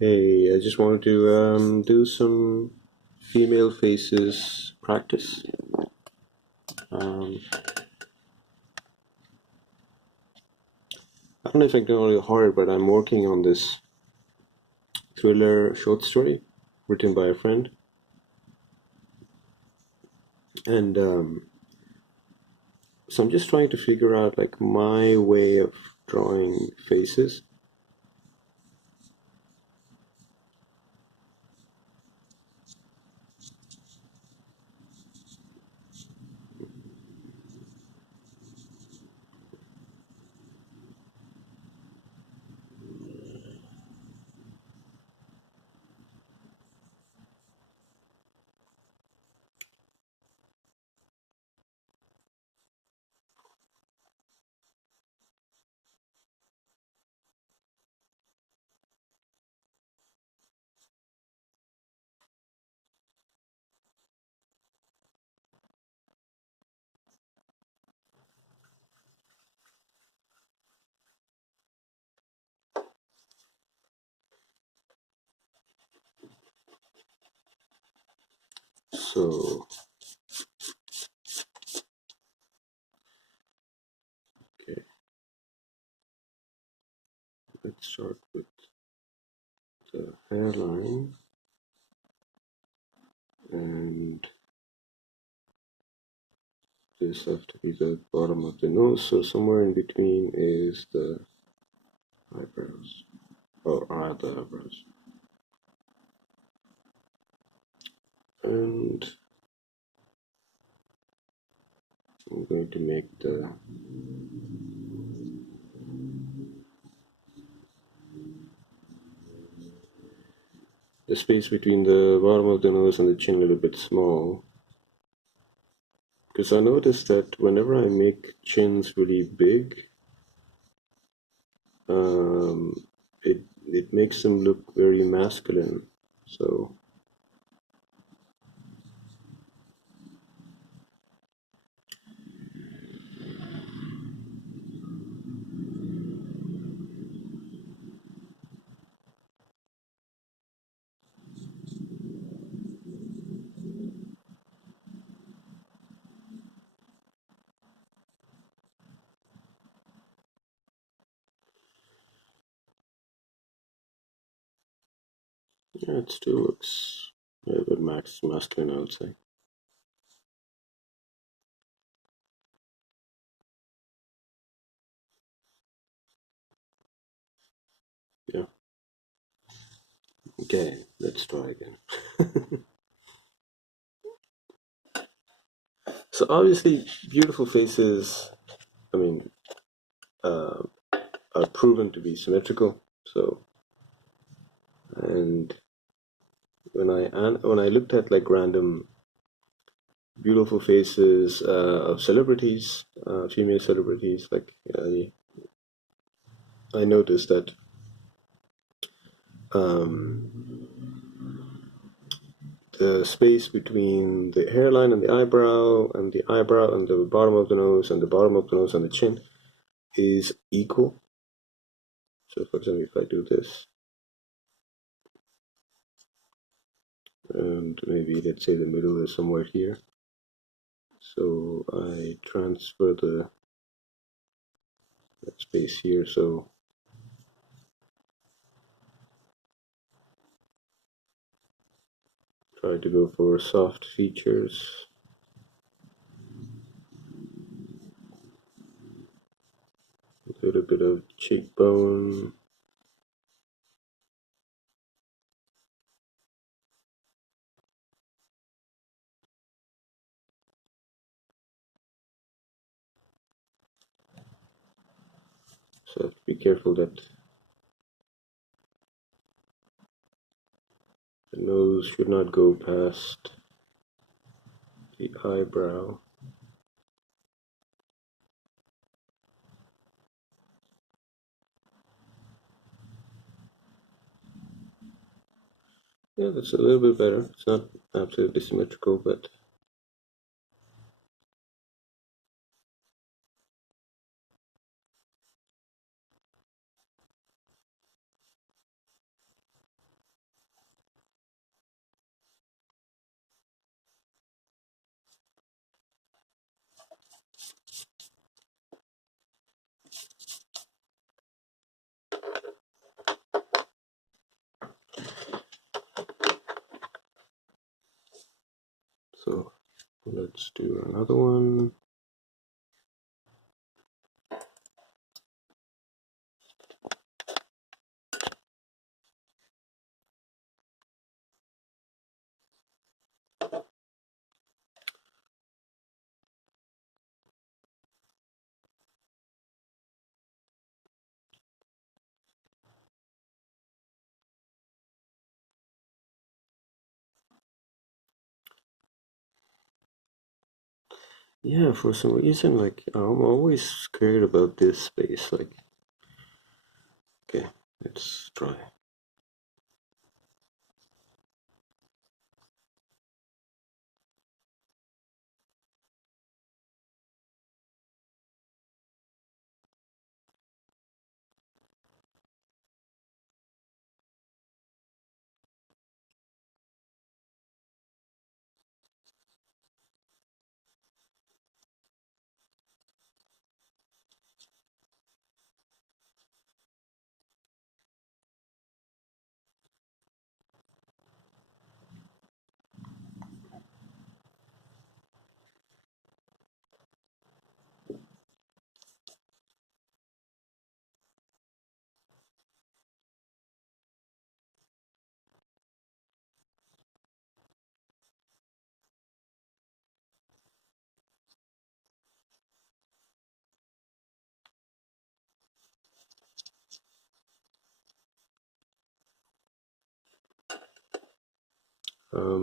Hey, I just wanted to do some female faces practice. Um, I don't know if I can call it horror, but I'm working on this thriller short story written by a friend, and so I'm just trying to figure out like my way of drawing faces. So, okay, let's start with the hairline, and this has to be the bottom of the nose. So somewhere in between is the eyebrows, or are the eyebrows. And I'm going to make the space between the bottom of the nose and the chin a little bit small, because I noticed that whenever I make chins really big, um, it makes them look very masculine. So yeah, it still looks a little bit masculine, I would say. Yeah. Okay, let's try again. So obviously, beautiful faces, I mean, uh, are proven to be symmetrical. So, and when I looked at like random beautiful faces of celebrities, female celebrities, like I noticed that um, the space between the hairline and the eyebrow and the bottom of the nose and the bottom of the nose and the chin is equal. So, for example, if I do this, and maybe let's say the middle is somewhere here, so I transfer the space here. So try to go for soft features, a little bit of cheekbone. So I have to be careful that the nose should not go past the eyebrow. Yeah, that's a little bit better. It's not absolutely symmetrical, but let's do another one. Yeah, for some reason, like I'm always scared about this space. Like, okay, let's try.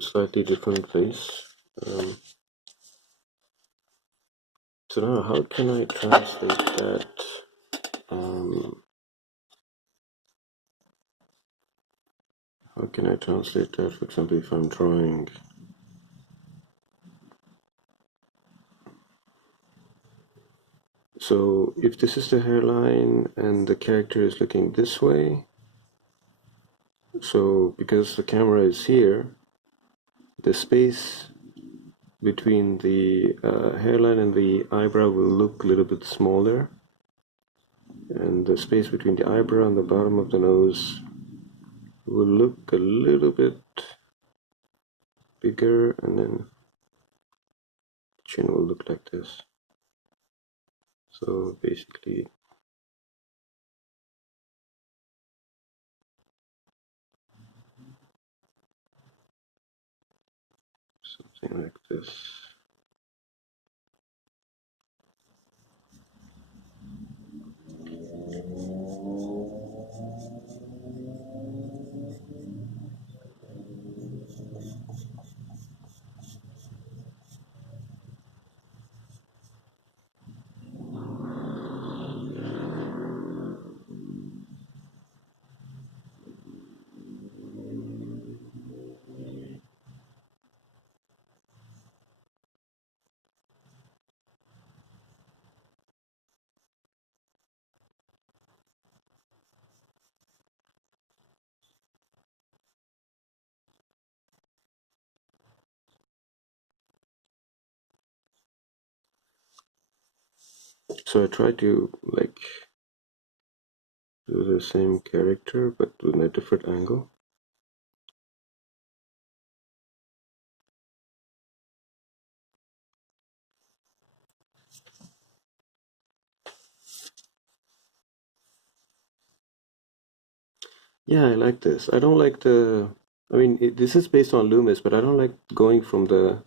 Slightly different face. So now, how can I translate that? How can I translate that? For example, if I'm drawing. So if this is the hairline and the character is looking this way, so because the camera is here, the space between the hairline and the eyebrow will look a little bit smaller, and the space between the eyebrow and the bottom of the nose will look a little bit bigger, and then the chin will look like this. So basically something like this. So I try to like do the same character but with a different angle. Yeah, I like this. I don't like I mean, this is based on Loomis, but I don't like going from the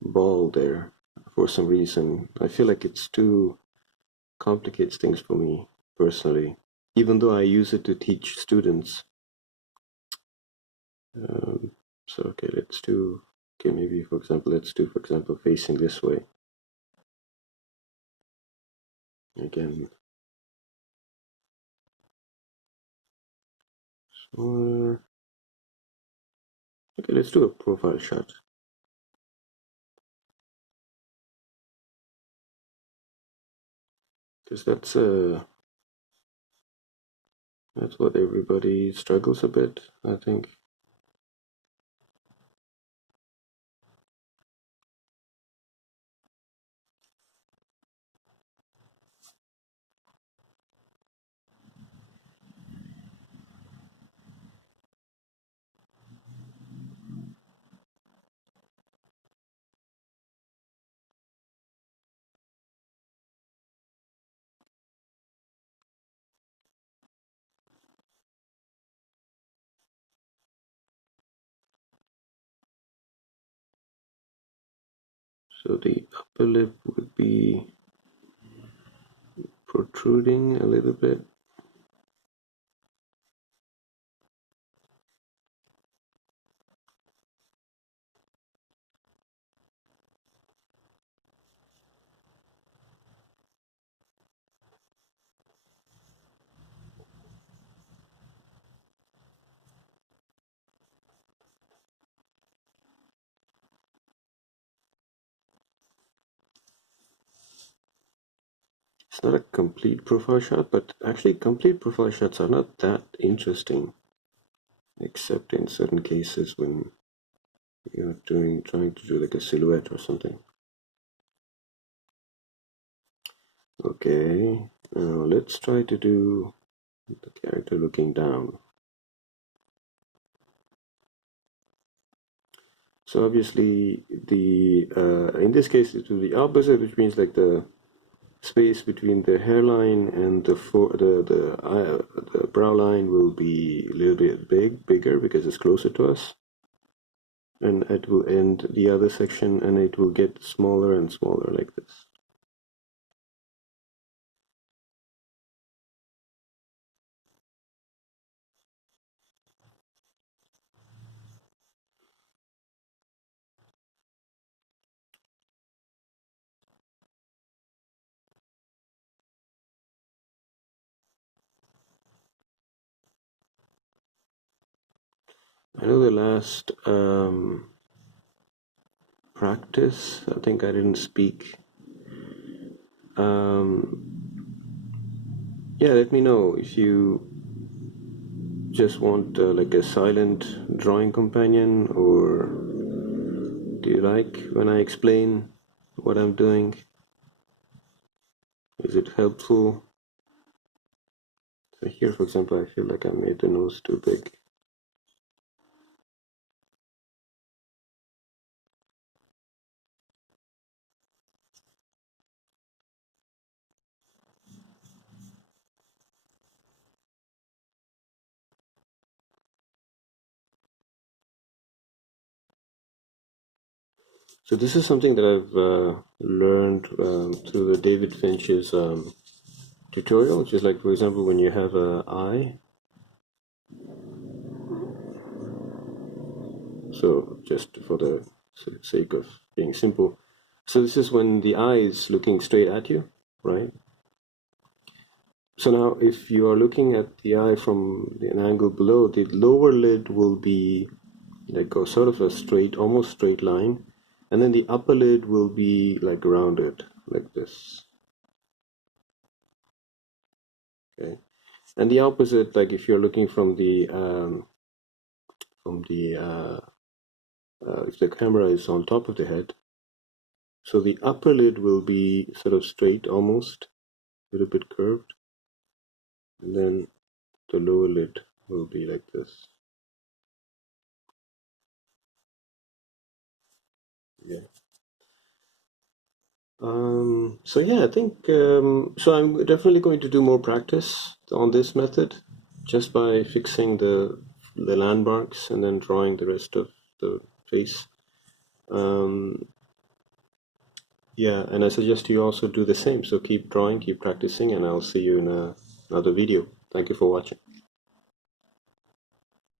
ball there for some reason. I feel like it's too complicates things for me personally, even though I use it to teach students. Um, so, okay, maybe for example, for example, facing this way. Again, smaller. Okay, let's do a profile shot. Because that's what everybody struggles a bit, I think. So the upper lip would be protruding a little bit. It's not a complete profile shot, but actually complete profile shots are not that interesting, except in certain cases when you're trying to do like a silhouette or something. Okay, now let's try to do the character looking down. So obviously the in this case it will be opposite, which means like the space between the hairline and the brow line will be a little bit bigger because it's closer to us, and it will end the other section and it will get smaller and smaller like this. I know the last practice, I think I didn't speak. Yeah, let me know if you just want like a silent drawing companion, or do you like when I explain what I'm doing? Is it helpful? So here, for example, I feel like I made the nose too big. So this is something that I've learned through the David Finch's tutorial, which is like, for example, when you have an eye. So just for the sake of being simple. So this is when the eye is looking straight at you, right? So now if you are looking at the eye from an angle below, the lower lid will be like a sort of a straight, almost straight line. And then the upper lid will be like rounded, like this. Okay. And the opposite, like if you're looking from the if the camera is on top of the head, so the upper lid will be sort of straight, almost a little bit curved, and then the lower lid will be like this. Yeah. So yeah, I think so. I'm definitely going to do more practice on this method, just by fixing the landmarks and then drawing the rest of the face. Yeah, and I suggest you also do the same. So keep drawing, keep practicing, and I'll see you in another video. Thank you for watching.